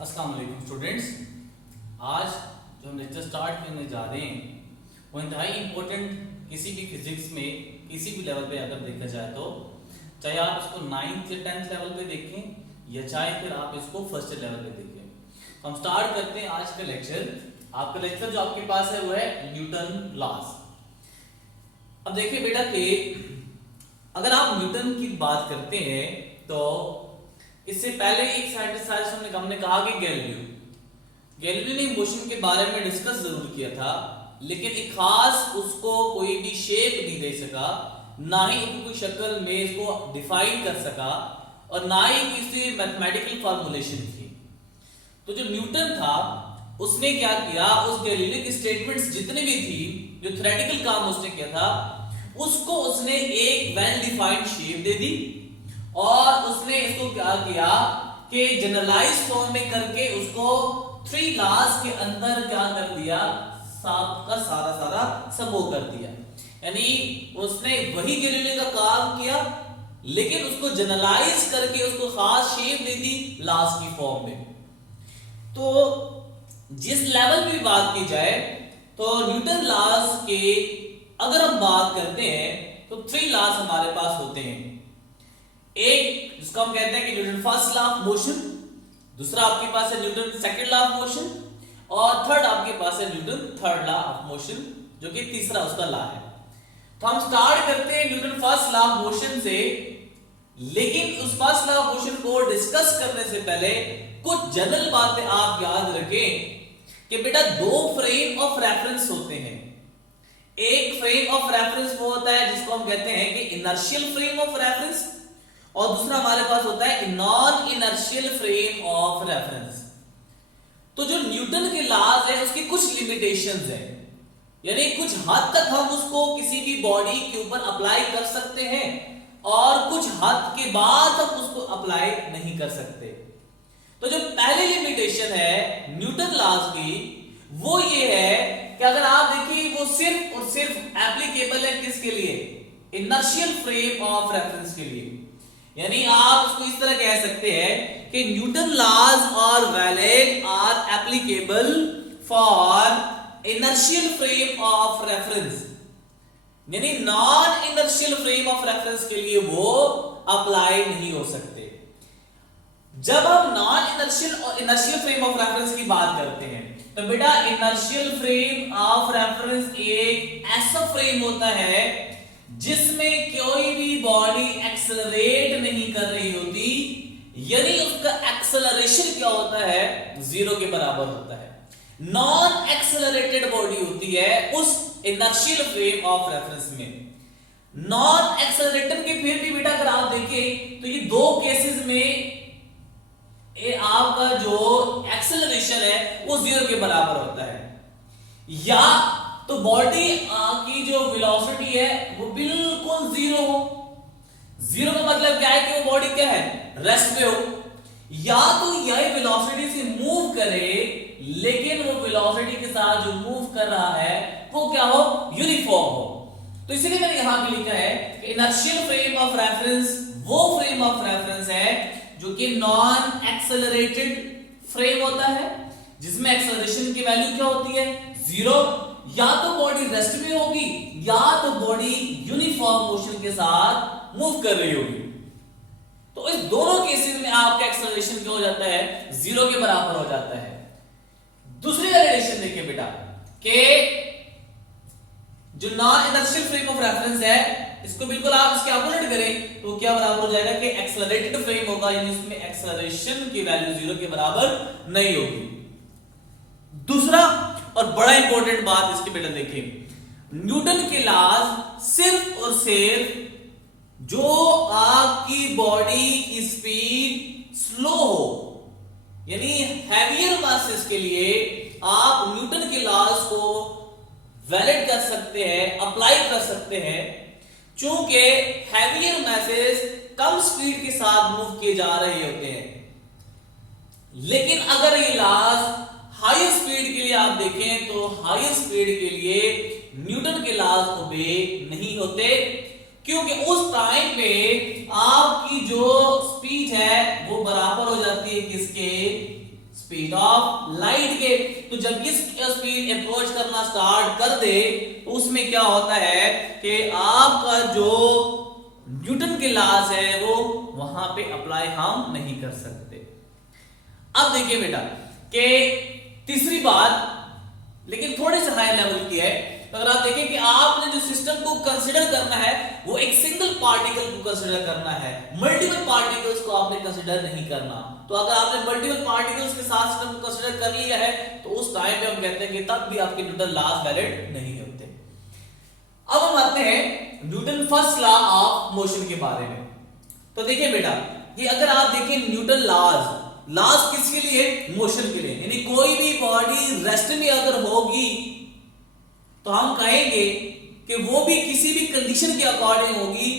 अस्सलाम वालेकुम स्टूडेंट्स। आज जो हम लेक्चर स्टार्ट करने जा रहे हैं वो इंतहाई इम्पोर्टेंट किसी भी फिजिक्स में किसी भी लेवल पे अगर देखा जाए तो चाहे आप इसको 9th या 10th लेवल पे देखें या चाहे फिर आप इसको फर्स्ट लेवल पे देखें। तो हम स्टार्ट करते हैं आज का लेक्चर। आपका लेक्चर जो आपके पास है वो है न्यूटन लॉज। अब देखिए बेटा कि अगर आप न्यूटन की बात करते हैं तो इससे पहले एक साइंटिस्ट हमने कहा कि गैलीलियो ने मोशन के बारे में डिस्कस जरूर किया था, लेकिन एक खास उसको कोई भी शेप नहीं दे सका, ना ही उसको कोई शक्ल में इसको डिफाइन कर सका और ना ही किसी मैथमेटिकल फॉर्मुलेशन थी। तो जो न्यूटन था उसने क्या किया, उस गैलीलियो की स्टेटमेंट्स जितनी भी थी, जो थ्योरेटिकल काम उसने किया था, उसको उसने एक वेल डिफाइंड शेप दे दी और उसने इसको क्या किया कि जनरलाइज फॉर्म में करके उसको 3 लॉज के अंदर क्या कर दिया, सबका सारा सबो कर दिया। यानी उसने वही गैलीलियो का काम किया लेकिन उसको जनरलाइज करके उसको खास शेप दे दी लॉज की फॉर्म में। तो जिस लेवल पे भी बात की जाए तो न्यूटन लॉज के अगर हम बात करते हैं तो 3 लॉज हमारे पास होते हैं। एक जिसको हम कहते हैं कि Newton first law of motion, दूसरा आपके पास है Newton second law of motion और थर्ड आपके पास है Newton third law of motion, जो कि तीसरा उसका लॉ है। तो हम स्टार्ट करते हैं Newton first law of motion से, लेकिन उस फर्स्ट लॉ ऑफ मोशन को डिस्कस करने से पहले कुछ जनरल बातें आप याद रखें कि बेटा 2 फ्रेम ऑफ रेफरेंस होते हैं। एक फ्रेम ऑफ रेफरेंस वो होता है जिसको हम कहते हैं कि इनर्शियल फ्रेम ऑफ रेफरेंस और दूसरा हमारे पास होता है non inertial frame of reference. तो जो न्यूटन के लॉज है उसकी कुछ लिमिटेशंस है, यानी कुछ हद तक हम उसको किसी भी बॉडी के ऊपर अप्लाई कर सकते हैं और कुछ हद के बाद हम उसको अप्लाई नहीं कर सकते। तो जो पहली लिमिटेशन है न्यूटन लॉज की वो ये है कि अगर आप देखिए वो सिर्फ और सिर्फ एप्लीकेबल है किसके लिए, इनर्शियल फ्रेम ऑफ रेफरेंस के लिए। यानी आप उसको इस तरह कह सकते हैं कि Newton laws are valid are applicable for inertial frame of reference, यानी non inertial frame of reference के लिए वो अप्लाई नहीं हो सकते। जब हम नॉन इनर्शियल और इनर्शियल फ्रेम ऑफ रेफरेंस की बात करते हैं तो बेटा इनर्शियल फ्रेम ऑफ रेफरेंस एक ऐसा फ्रेम होता है जिसमें कोई भी बॉडी एक्सेलरेट नहीं कर रही होती, यानी उसका एक्सेलरेशन क्या होता है, 0 के बराबर होता है। नॉन एक्सेलरेटेड बॉडी होती है उस इनर्शियल फ्रेम ऑफ रेफरेंस में। नॉन एक्सेलरेटेड के फिर भी बेटा अगर आप देखें तो ये 2 केसेस में आपका जो एक्सेलरेशन है वो 0 के बराबर होता है, या तो बॉडी की जो वेलोसिटी है वो बिल्कुल 0 हो। 0 का मतलब क्या है कि वो बॉडी क्या है, रेस्ट पे हो, या तो यह वेलोसिटी से मूव करे लेकिन वो वेलोसिटी के साथ जो मूव कर रहा है वो क्या हो, यूनिफॉर्म हो। तो इसलिए मैंने यहां पे लिखा है कि इनर्शियल फ्रेम ऑफ रेफरेंस वो फ्रेम ऑफ रेफरेंस है जो कि नॉन एक्सेलरेटेड फ्रेम होता है, जिसमें एक्सेलरेशन की वैल्यू क्या होती है, 0, या तो बॉडी रेस्ट में होगी या तो बॉडी यूनिफॉर्म मोशन के साथ मूव कर रही होगी। तो इस दोनों केसेस में आपका एक्सेलरेशन क्या हो जाता है, 0 के बराबर हो जाता है। दूसरी वैलिडेशन देखिए बेटा कि जो non inertial frame of reference है इसको बिल्कुल आप इसके अपोजिट करें तो क्या बराबर हो जाएगा कि एक्सेलरेटेड फ्रेम होगा, यानी उसमें एक्सेलरेशन की वैल्यू 0 के बराबर नहीं होगी। दूसरा और बड़ा इंपॉर्टेंट बात इसके बेटा देखिए, न्यूटन के लॉज सिर्फ और सिर्फ जो आपकी बॉडी की स्पीड स्लो हो, यानी हैवियर मासेस के लिए आप न्यूटन के लॉज को वैलिड कर सकते हैं, अप्लाई कर सकते हैं, चूंकि हैवियर मासेस कम स्पीड के साथ मूव किए जा रहे होते हैं। लेकिन अगर ये लॉज हायर स्पीड के लिए आप देखें तो हायर स्पीड के लिए न्यूटन के लॉज ओबे नहीं होते, क्योंकि उस टाइम पे आपकी जो स्पीड है वो बराबर हो जाती है किसके, स्पीड ऑफ लाइट के। तो जब ये स्पीड अप्रोच करना स्टार्ट कर दे तो उसमें क्या होता है कि आपका जो न्यूटन के लॉज है वो वहां पे अप्लाई हम नहीं कर सकते। अब देखिए बेटा कि तीसरी बात लेकिन थोड़े से हाई लेवल की है। तो अगर आप देखें कि आपने जो सिस्टम को कंसीडर करना है वो एक सिंगल पार्टिकल को कंसीडर करना है, मल्टीपल पार्टिकल्स को आपने कंसीडर नहीं करना। तो अगर आपने मल्टीपल पार्टिकल्स के साथ सिस्टम को कंसीडर कर लिया है तो उस टाइम पे हम कहते हैं कि तब भी आपके न्यूटन लॉज वैलिड नहीं होते। अब हम आते हैं Newton first law of motion के बारे में। तो देखिए बेटा ये अगर आप देखें न्यूटन लॉज किसके लिए? मोशन के लिए। यानी कोई भी बॉडी रेस्ट में अगर होगी तो हम कहेंगे कि वो भी किसी भी कंडीशन के अकॉर्डिंग होगी।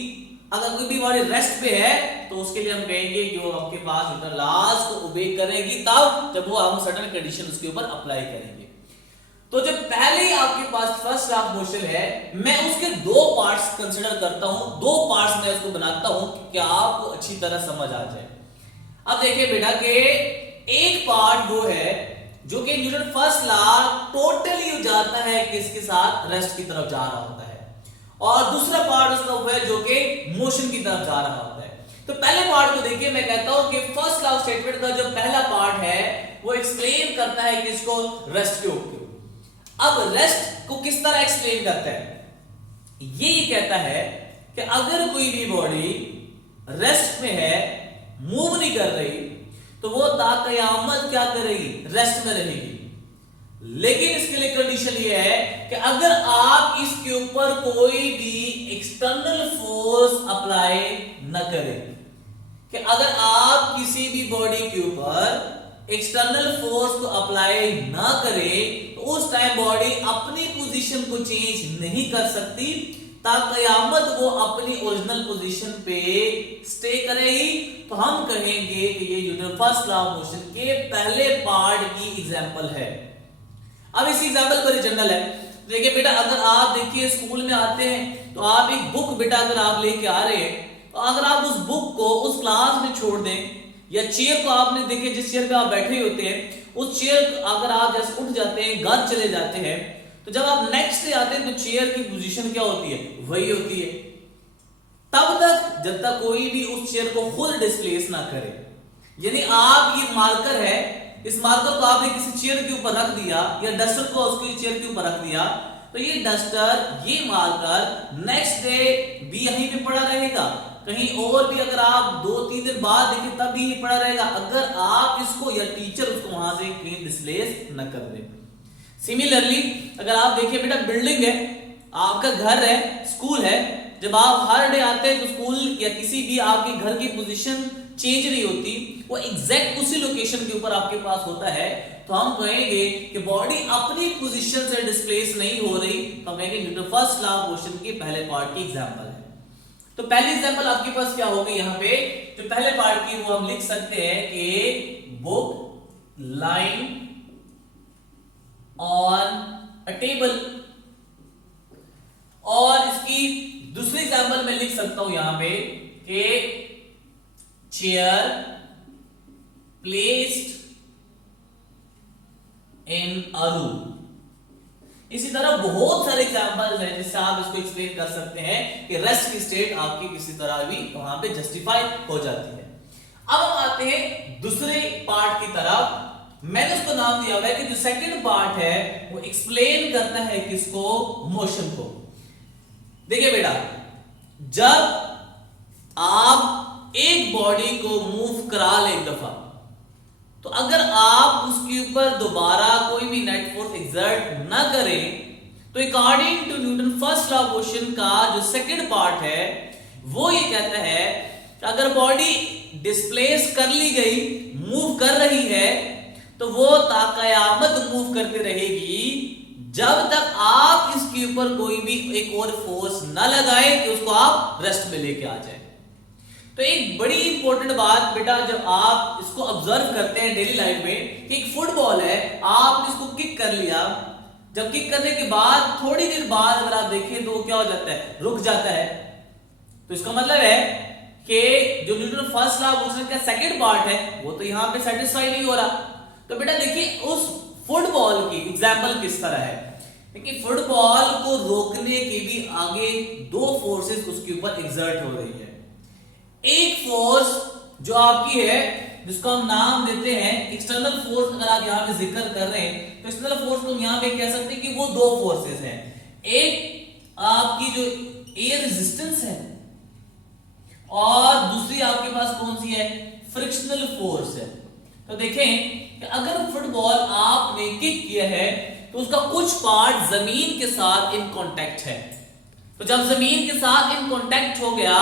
अगर कोई भी बॉडी रेस्ट पे है तो उसके लिए हम कहेंगे कि वो आपके पास न्यूटन लॉज को ओबे करेगी तब जब वो हम सर्टेन कंडीशन उसके ऊपर अप्लाई करेंगे। तो जब पहले ही आपके पास फर्स्ट लॉ ऑफ मोशन है मैं उसके दो पार्ट्स कंसीडर करता हूं, दो पार्ट्स में उसको बनाता हूं कि आपको अच्छी तरह समझ आ जाए। अब देखिए बेटा कि एक पार्ट वो है जो कि न्यूटन फर्स्ट लॉ टोटली हो जाता है कि इसके साथ रेस्ट की तरफ जा रहा होता है, और दूसरा पार्ट उसका वो है जो कि मोशन की तरफ जा रहा होता है। तो पहले पार्ट को देखिए, मैं कहता हूं कि फर्स्ट लॉ स्टेटमेंट का जो पहला पार्ट है वो एक्सप्लेन करता है किसको? रेस्ट के ऊपर। अब रेस्ट को किस तरह एक्सप्लेन करता है? ये कहता है कि अगर कोई भी बॉडी रेस्ट में है, मूव नहीं कर रही, तो वो ताक़यामत क्या करेगी? रेस्ट में रहेगी। लेकिन इसके लिए कंडीशन ये है कि अगर आप इसके ऊपर कोई भी एक्सटर्नल फोर्स अप्लाई न करें, कि अगर आप किसी भी बॉडी के ऊपर एक्सटर्नल फोर्स को अप्लाई ना करें तो उस टाइम बॉडी अपनी पोजीशन को चेंज नहीं कर सकती, ताक़यामत वो अपनी ओरिजिनल पोजीशन पे स्टे करेगी। तो हम कहेंगे कि ये Newton first law of motion के पहले पार्ट की एग्जांपल है। अब इसी एग्जांपल पर जनरल है। देखिए बेटा अगर आप देखिए स्कूल में आते हैं तो आप एक बुक बेटा अगर आप लेके आ रहे हैं तो अगर आप उस बुक को उस क्लास में छोड़ दें या चेयर को आपने देखिए जिस चेयर पे आप बैठे होते हैं उस चेयर अगर आप जैसे उठ जाते हैं, घर चले जाते हैं, तो जब आप नेक्स्ट डे आते हैं तो चेयर की पोजीशन क्या होती है? वही होती है तब तक जब तक कोई भी उस चेयर को खुद डिस्प्लेस ना करे। यानी आप ये मार्कर है, इस मार्कर को आपने किसी चेयर के ऊपर रख दिया या डस्टर को उसकी चेयर के ऊपर रख दिया, तो ये डस्टर ये मार्कर नेक्स्ट डे भी यहीं पे पड़ा रहेगा, कहीं और भी अगर आप 2-3 दिन बाद देखें तब भी ये पड़ा रहेगा, अगर आप इसको या टीचर उसको वहां से कहीं डिस्प्लेस न कर दे। सिमिलरली अगर आप देखिए बेटा बिल्डिंग है, आपका घर है, स्कूल है, जब आप हर डे आते हैं तो स्कूल या किसी भी आपके घर की पोजीशन चेंज नहीं होती, वो एग्जैक्ट उसी लोकेशन के ऊपर आपके पास होता है, तो हम कहेंगे कि बॉडी अपनी पोजीशन से डिस्प्लेस नहीं हो रही, तो हम कहेंगे Newton first law of motion के पहले पार्ट की एग्जांपल है। तो पहली एग्जांपल आपके पास क्या होगी? यहाँ पे जो पहले पार्ट की वो हम लिख सकते हैं कि book line on a table, और इसकी दूसरी एग्जांपल मैं लिख सकता हूं यहां पे कि chair placed in a room. इसी तरह बहुत सारे एग्जांपल्स हैं जिससे आप इसको एक्सप्लेन कर सकते हैं कि रेस्ट की स्टेट आपकी किसी तरह भी वहां पे जस्टिफाई हो जाती है। अब हम आते हैं दूसरे पार्ट की तरफ। मैंने उसको नाम दिया हुआ है कि जो सेकंड पार्ट है वो एक्सप्लेन करता है किसको? मोशन को। देखिए बेटा जब आप एक बॉडी को मूव करा ले एक दफा, तो अगर आप उसके ऊपर दोबारा कोई भी नेट फोर्स एक्सर्ट ना करें तो according to Newton first law of motion का जो सेकंड पार्ट है वो ये कहता है कि अगर बॉडी डिस्प्लेस कर ली गई, मूव कर रही है, तो वो ताक़यामत मूव करती रहेगी जब तक आप इसके ऊपर कोई भी एक और फोर्स न लगाए कि उसको आप रेस्ट में लेके आ जाए। तो एक बड़ी इंपॉर्टेंट बात बेटा जब आप इसको ऑब्जर्व करते हैं डेली लाइफ में कि एक फुटबॉल है, आपने इसको किक कर लिया, जब किक करने के बाद थोड़ी देर बाद अगर आप देखें तो क्या हो जाता है? रुक जाता है। तो इसका मतलब है कि जो Newton first law of motion का सेकंड पार्ट है वो तो यहां पे सेटिस्फाई नहीं हो रहा, तो बेटा देखिए उस फुटबॉल की एग्जाम्पल किस तरह है, देखिए फुटबॉल को रोकने के भी आगे दो फोर्सेस उसके ऊपर एग्जर्ट हो रही है। एक फोर्स जो आपकी है जिसको हम नाम देते हैं एक्सटर्नल फोर्स, अगर आप यहाँ पे जिक्र कर रहे हैं तो एक्सटर्नल फोर्स को हम यहाँ पे कह सकते हैं कि वो दो फोर्सेस हैं, एक आपकी जो एयर रेजिस्टेंस है और दूसरी आपके पास कौन सी है, फ्रिक्शनल फोर्स है। तो देखें कि अगर फुटबॉल आपने किक किया है तो उसका कुछ पार्ट जमीन के साथ इन कांटेक्ट है, तो जब जमीन के साथ इन कांटेक्ट हो गया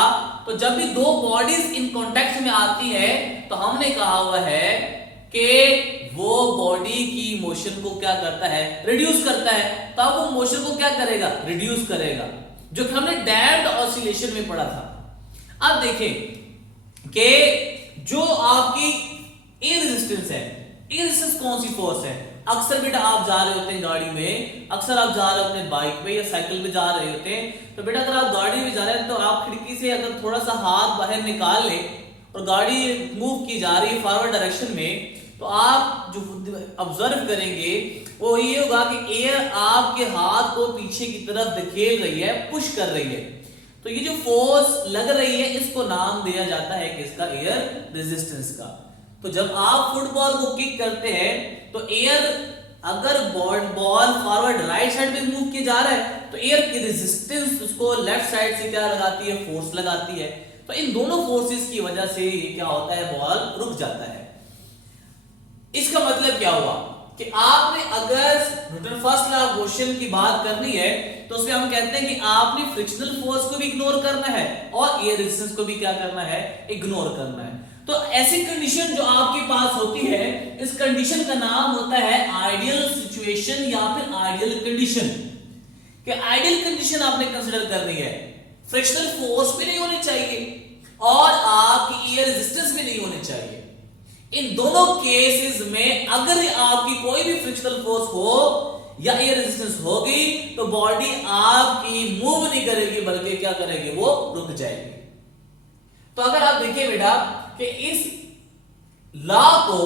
तो जब भी दो बॉडीज इन कांटेक्ट में आती है तो हमने कहा हुआ है कि वो बॉडी की मोशन को क्या करता है, रिड्यूस करता है। तो अब वो मोशन को क्या करेगा, रिड्यूस करेगा, जो कि हमने डैम्प्ड ऑसिलेशन में पढ़ा था। अब देखें कि जो आपकी एयर रेजिस्टेंस है, एयर रेजिस्टेंस कौन सी फोर्स है, अक्सर बेटा आप जा रहे होते हैं गाड़ी में, अक्सर आप जा रहे होते हैं बाइक पे या साइकिल पे जा रहे होते हैं, तो बेटा अगर आप गाड़ी में जा रहे हैं तो आप खिड़की से अगर थोड़ा सा हाथ बाहर निकाल ले और गाड़ी मूव की जा रही है फॉरवर्ड डायरेक्शन में, तो आप जो ऑब्जर्व करेंगे वो ये होगा कि एयर आपके हाथ को पीछे की तरफ धकेल रही है, पुश कर रही है। तो ये जो फोर्स लग रही है इसको नाम दिया जाता है किसका, एयर रेजिस्टेंस का। तो जब आप फुटबॉल को किक करते हैं तो एयर, अगर बॉल फॉरवर्ड राइट साइड पे मूव किया जा रहा है तो एयर की रेजिस्टेंस उसको लेफ्ट साइड से क्या लगाती है, फोर्स लगाती है। तो इन दोनों फोर्सेस की वजह से ये क्या होता है, बॉल रुक जाता है। इसका मतलब क्या हुआ कि आपने अगर Newton first law of motion की बात करनी है तो उसमें हम कहते हैं कि आपने फ्रिक्शनल फोर्स को भी इग्नोर करना है और एयर रेजिस्टेंस को भी क्या करना है, इग्नोर करना है। तो ऐसी कंडीशन जो आपके पास होती है, इस कंडीशन का नाम होता है आइडियल सिचुएशन या फिर आइडियल कंडीशन। कि आइडियल कंडीशन आपने कंसीडर करनी है, फ्रिक्शनल फोर्स भी नहीं होनी चाहिए और आपकी एयर रेजिस्टेंस भी नहीं होनी चाहिए। इन दोनों केसेस में अगर आपकी कोई भी फ्रिक्शनल फोर्स हो या एयर रेजिस्टेंस होगी तो बॉडी आपकी मूव नहीं करेगी बल्कि क्या करेगी, वो रुक जाएगी। तो अगर आप देखिए बेटा कि इस लॉ को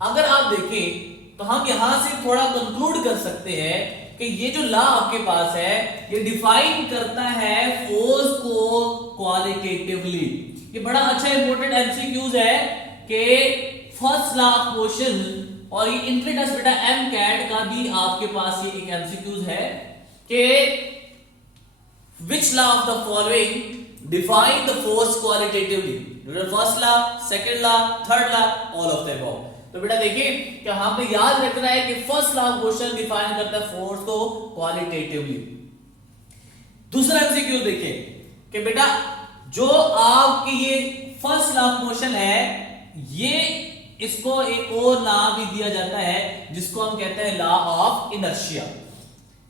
अगर आप देखें तो हम यहां से थोड़ा कंक्लूड कर सकते हैं कि ये जो लॉ आपके पास है ये डिफाइन करता है फोर्स को क्वालिटेटिवली। ये बड़ा अच्छा इंपॉर्टेंट एमसीक्यूज है कि फर्स्ट लॉ ऑफ मोशन, और ये इंट्रोडक्शन बेटा एमकैट का भी आपके पास ये एक एमसीक्यूज है कि which law of the following define the force qualitatively, first law, second law, third law, all of the above. तो बेटा देखिए कि हमने याद रखना है कि first law of motion define करता है फोर्स को क्वालिटेटिवली। दूसरा एमसीक्यू देखिए कि बेटा जो आपकी ये फर्स्ट लॉ ऑफ मोशन है, ये इसको एक और नाम भी दिया जाता है जिसको हम कहते हैं law of inertia.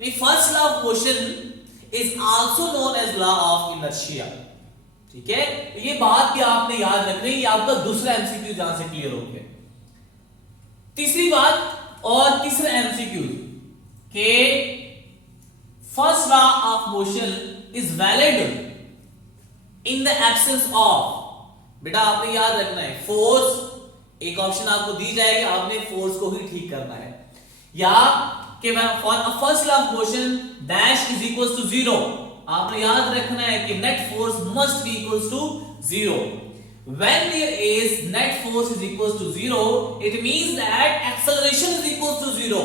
First law of motion is also known as law of inertia. ठीक है, ये बात क्या आपने याद रखनी है, आपका दूसरा एमसीक्यू जहां से क्लियर हो गया। तीसरी बात और तीसरा एमसीक्यू के first law of motion is valid in the absence of, बेटा आपने याद रखना है फोर्स, एक ऑप्शन आपको दी जाएगी, आपने फोर्स को ही ठीक करना है, या कि for a first law of motion dash is equals to zero, आपने याद रखना है कि net force must be equals to zero. When there is net force is equals to zero, it means that acceleration is equals to zero।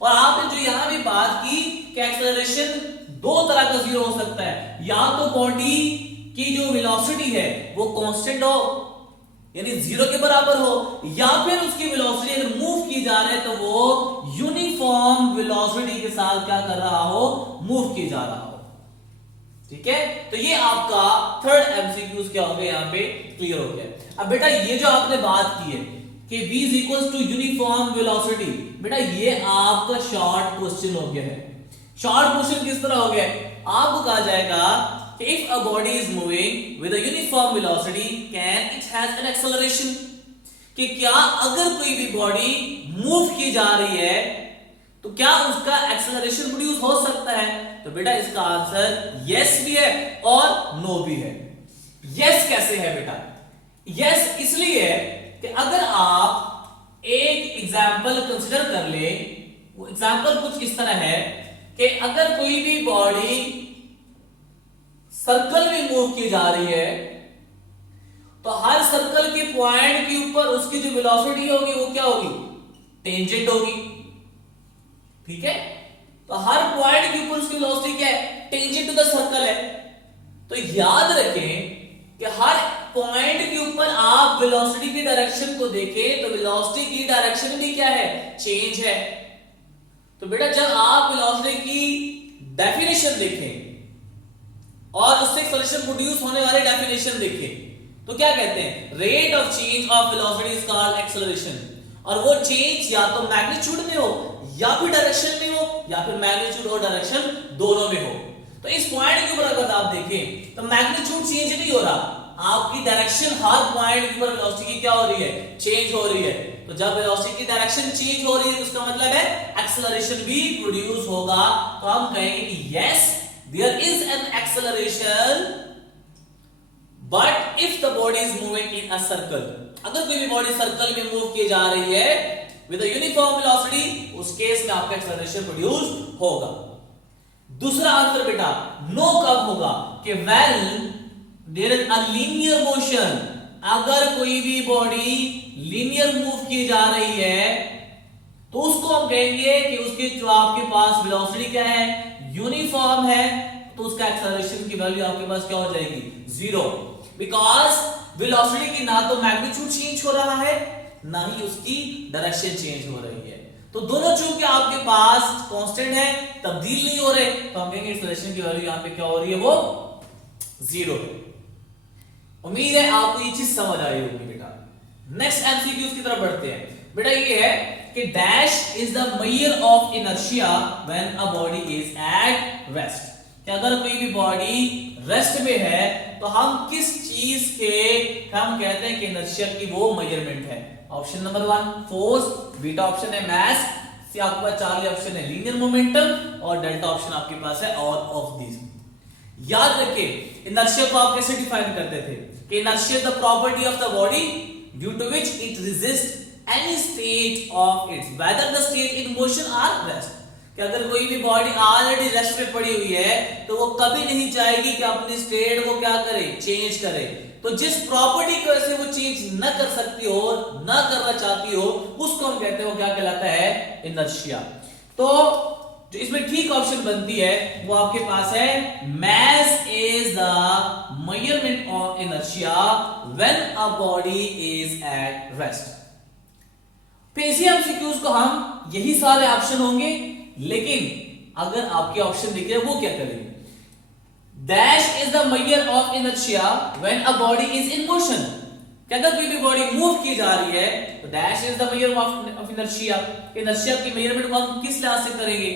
और आपने जो यहां भी बात की कि acceleration दो तरह का जीरो हो सकता है, या तो बॉडी की जो वेलोसिटी है वो कांस्टेंट हो यानी जीरो के बराबर हो, या फिर उसकी वेलोसिटी अगर मूव की जा रहा है तो वो यूनिफॉर्म वेलोसिटी के साथ क्या कर रहा हो, मूव की जा रहा हो। ठीक है, तो ये आपका थर्ड एमसीक्यूज क्या हो गया, यहाँ पे क्लियर हो गया। अब बेटा ये जो आपने बात की है कि v is equals to uniform velocity, बेटा ये आपका शॉर्ट क्वेश्चन हो गया है। शॉर्ट क्वेश्चन किस तरह हो गया, आपको कहा जाएगा कि if a body is moving with a uniform velocity can it has an acceleration, कि क्या अगर कोई भी बॉडी मूव की जा रही है तो क्या उसका एक्सेलरेशन प्रोड्यूस हो सकता है। तो बेटा इसका आंसर यस भी है और नो भी है। यस कैसे है बेटा, यस इसलिए है कि अगर आप एक एग्जाम्पल कंसिडर कर ले। वो एग्जाम्पल कुछ इस तरह है कि अगर कोई भी बॉडी सर्कल में मूव की जा रही है तो हर सर्कल के पॉइंट के ऊपर उसकी जो वेलोसिटी होगी वो क्या होगी, टेंजेंट होगी। ठीक है, तो हर पॉइंट के ऊपर उसकी वेलोसिटी क्या है, टेंजेंट टू द सर्कल है। तो याद रखें कि हर पॉइंट के ऊपर आप वेलोसिटी की डायरेक्शन को देखें तो वेलोसिटी की डायरेक्शन भी क्या है, चेंज है। तो बेटा जब आप वेलोसिटी की डेफिनेशन देखें और उससे एक्सेलरेशन प्रोड्यूस होने वाले डेफिनेशन देखें तो क्या कहते हैं, rate of change of velocity is called acceleration. और वो चेंज या तो मैग्नीट्यूड में हो या फिर डायरेक्शन में हो या फिर मैग्नीट्यूड और डायरेक्शन दोनों में हो। तो इस पॉइंट के ऊपर अगर आप देखें तो मैग्नीट्यूड चेंज नहीं हो रहा, आपकी डायरेक्शन हर पॉइंट के ऊपर वेलोसिटी की क्या हो रही है, चेंज हो रही है। तो जब वेलोसिटी की डायरेक्शन चेंज हो रही है तो उसका मतलब है एक्सेलरेशन भी प्रोड्यूस होगा। तो हम कहेंगे कि yes there is an acceleration but if the body is moving in a circle. अगर कोई भी बॉडी सर्कल में मूव की जा रही है विद अ यूनिफॉर्म वेलोसिटी, उस केस में आपका एक्सेलरेशन प्रोड्यूस होगा। दूसरा आंसर बेटा नो कब होगा कि when there is a linear motion. अगर कोई भी बॉडी लीनियर मूव की जा रही है तो उसको हम कहेंगे कि उसके जो आपके पास वेलोसिटी क्या है, यूनिफॉर्म है, तो उसका एक्सेलरेशन की वैल्यू आपके पास क्या हो जाएगी, जीरो। बिकॉज वेलोसिटी की ना तो मैग्नीट्यूड चेंज हो रहा है ना ही उसकी डायरेक्शन चेंज हो रही है। तो दोनों चूंकि आपके पास कांस्टेंट है, तब्दील नहीं हो रहे, तो हम कहेंगे एक्सेलरेशन की वैल्यू यहां पे क्या हो रही है, वो जीरो है। उम्मीद है आपको ये चीज समझ आई होगी बेटा। नेक्स्ट एमसीक्यूज की तरफ बढ़ते हैं। बेटा ये है कि dash is the measure of inertia when a body is at rest. कि अगर कोई भी बॉडी रेस्ट में है तो हम किस चीज के हम कहते हैं कि इनर्शिया की वो मेजरमेंट है। Option number 1 force, beta option है मास, सी आपके पास चार्ली ऑप्शन है लीनियर मोमेंटम और डेल्टा ऑप्शन आपके पास है ऑल ऑफ दीज। याद रखिए इनर्शिया को आप कैसे डिफाइन करते थे कि inertia is the property of the body due to which it resist any state of its whether the state in motion or rest. कि अगर कोई भी बॉडी ऑलरेडी रेस्ट में पड़ी हुई है तो वो कभी नहीं चाहेगी कि अपनी स्टेट को क्या करे, चेंज करे। तो जिस प्रॉपर्टी की वजह से वो चेंज न कर सकती हो, न करना चाहती हो, उसको हम कहते हैं वो क्या कहलाता है, इनर्शिया। तो जो इसमें ठीक ऑप्शन बनती है वो आपके पास है mass is the measurement of inertia when a body is at rest. MCQs को हम यही सारे ऑप्शन होंगे, लेकिन अगर आपके ऑप्शन दिख रहे हैं वो क्या करेंगे, dash is the measure of inertia when a body is in motion. अगर कोई भी बॉडी मूव की जा रही है तो dash is the measure of inertia. Inertia की मेजरमेंट को हम किस लिहाज से करेंगे,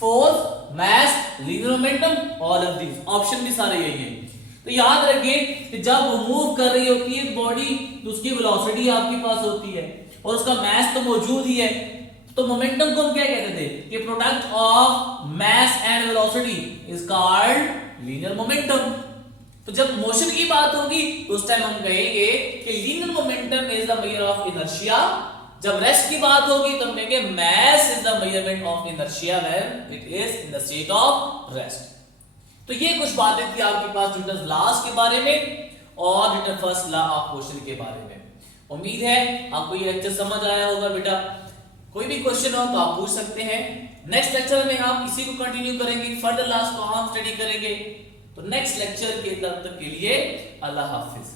force, mass, linear momentum, all of these. Option भी सारे यही हैं। तो याद रखिए कि जब मूव कर रही होती है बॉडी तो उसकी वेलोसिटी आपके पास होती है और उसका मास तो मौजूद ही है। तो मोमेंटम को हम क्या कहते थे कि product of mass and velocity is called linear momentum. तो जब मोशन की बात होगी तो उस टाइम हम कहेंगे कि linear momentum is the measure of inertia. जब रेस्ट की बात होगी तो हम कहेंगे mass is the measurement of inertia when it is in the state of rest. तो ये कुछ बातें थी आपके पास न्यूटन लॉज के बारे में और Newton first law of motion के बारे में। उम्मीद है आपको ये लेक्चर समझ आया होगा बेटा। कोई भी क्वेश्चन हो तो आप पूछ सकते हैं। नेक्स्ट लेक्चर में हम इसी को कंटिन्यू करेंगे, फर्दर लॉस को हम स्टडी करेंगे। तो नेक्स्ट लेक्चर के तब तक के लिए अल्लाह हाफिज।